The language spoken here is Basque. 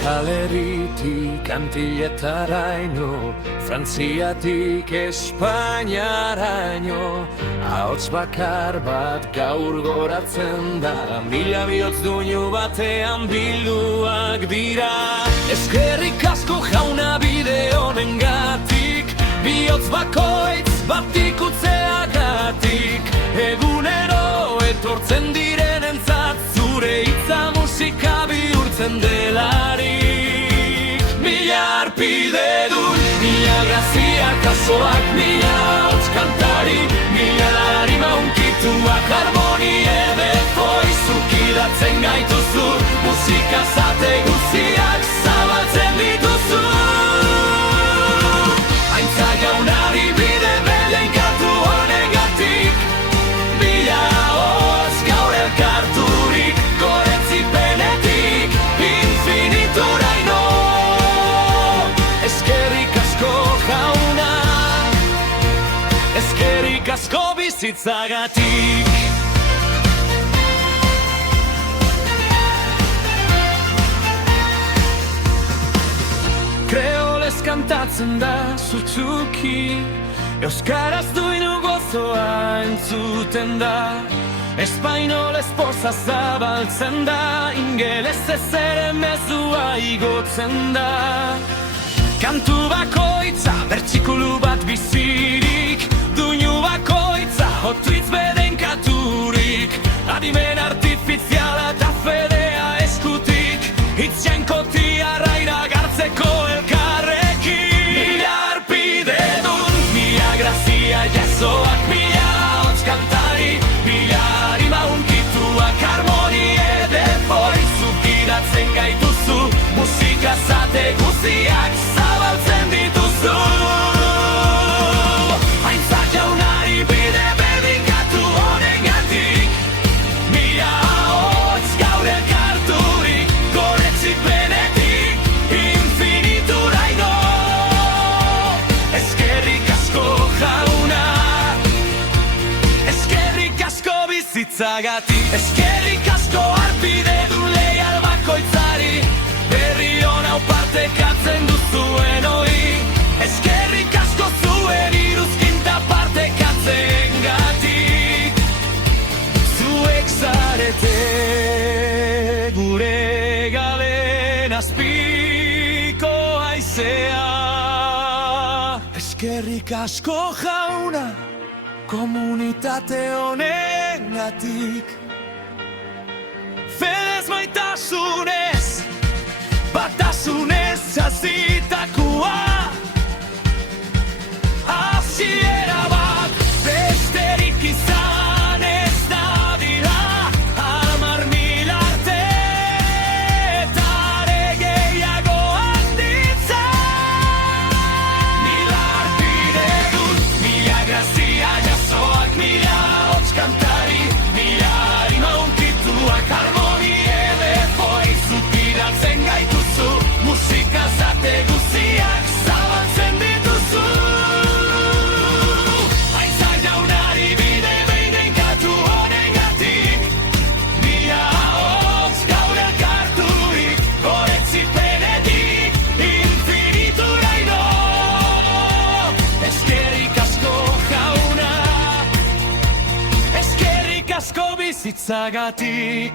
Euskal Herritik Antilletaraino, Frantziatik Espainiaraino, ahots bakar bat gaur goratzen da, mila bihotz duinu batean bilduak dira. Eskerrik asko jauna bide honengatik, bihotz bakoitz batik utzeagatik, egunero etortzen direnentzat zure hitza musika bihurtzen delarik. Mila arpide dun, mila grazia kasoak, mila hots kantari, mila larima unkituak, harmoni edefoi zukidatzen gaituzu, musika zate guziak zabaltzen dituzu. Aintza jaunari bide belein katu honengatik, mila hots gaur elkarturik, goretzipenetik infinituraino. Eskerrik asko jauna, eskerrik asko bizitzagatik. Kreolez kantatzen da sutsuki, euskaraz duinu gozoa entzuten da, espainolez poza zabaltzen da, ingelezez ere mezua igotzen da. Kantu bakoitza bertsikulu bat bizirik, duinu bakoitza hotritz beden katurik, adimen artifiziala eta fedea eskutik, hitzienkotia raira gartzeko elkarrekin. Mila arpide dun, mila grazia jasoak, mila hots kantari, mila harima unkituak, harmoni edefoi zukidatzen gaituzu, musika zate guziak zabaltzen dituzu. Aintza jaunari bide bedinkatu honengatik, mila hots gaur elkarturik, goretzipenetik infinituraino. Eskerrik asko jauna, eskerrik asko bizitzagatik, eskerrik asko arpide dun leial bakoitzari, berri hona partekatzen duzuen hoi. Eskerrik asko zuen iruzkinta partekatzen gatik, zuek zarete gure galen azpiko haizea. Eskerrik asko jauna, komunitate honengatik, fedez maitasunez, batasunez jazitakoa, hasiera bat besterik izan ez dadila, 10.000 arte eta are gehiago handitzen. Mila arpide dun, mila grazia jasoak, mila hots kantari, mila harima unkituak, harmoni edefoi zukidatzen gaituzu, musika zate guziak zabaltzen dituzu. Aintza jaunari bide beinkatu honengatik, mila hots gaur elkarturik, goretzipenetik infinituraino. Eskerrik asko jauna, eskerrik asko bizitzagatik.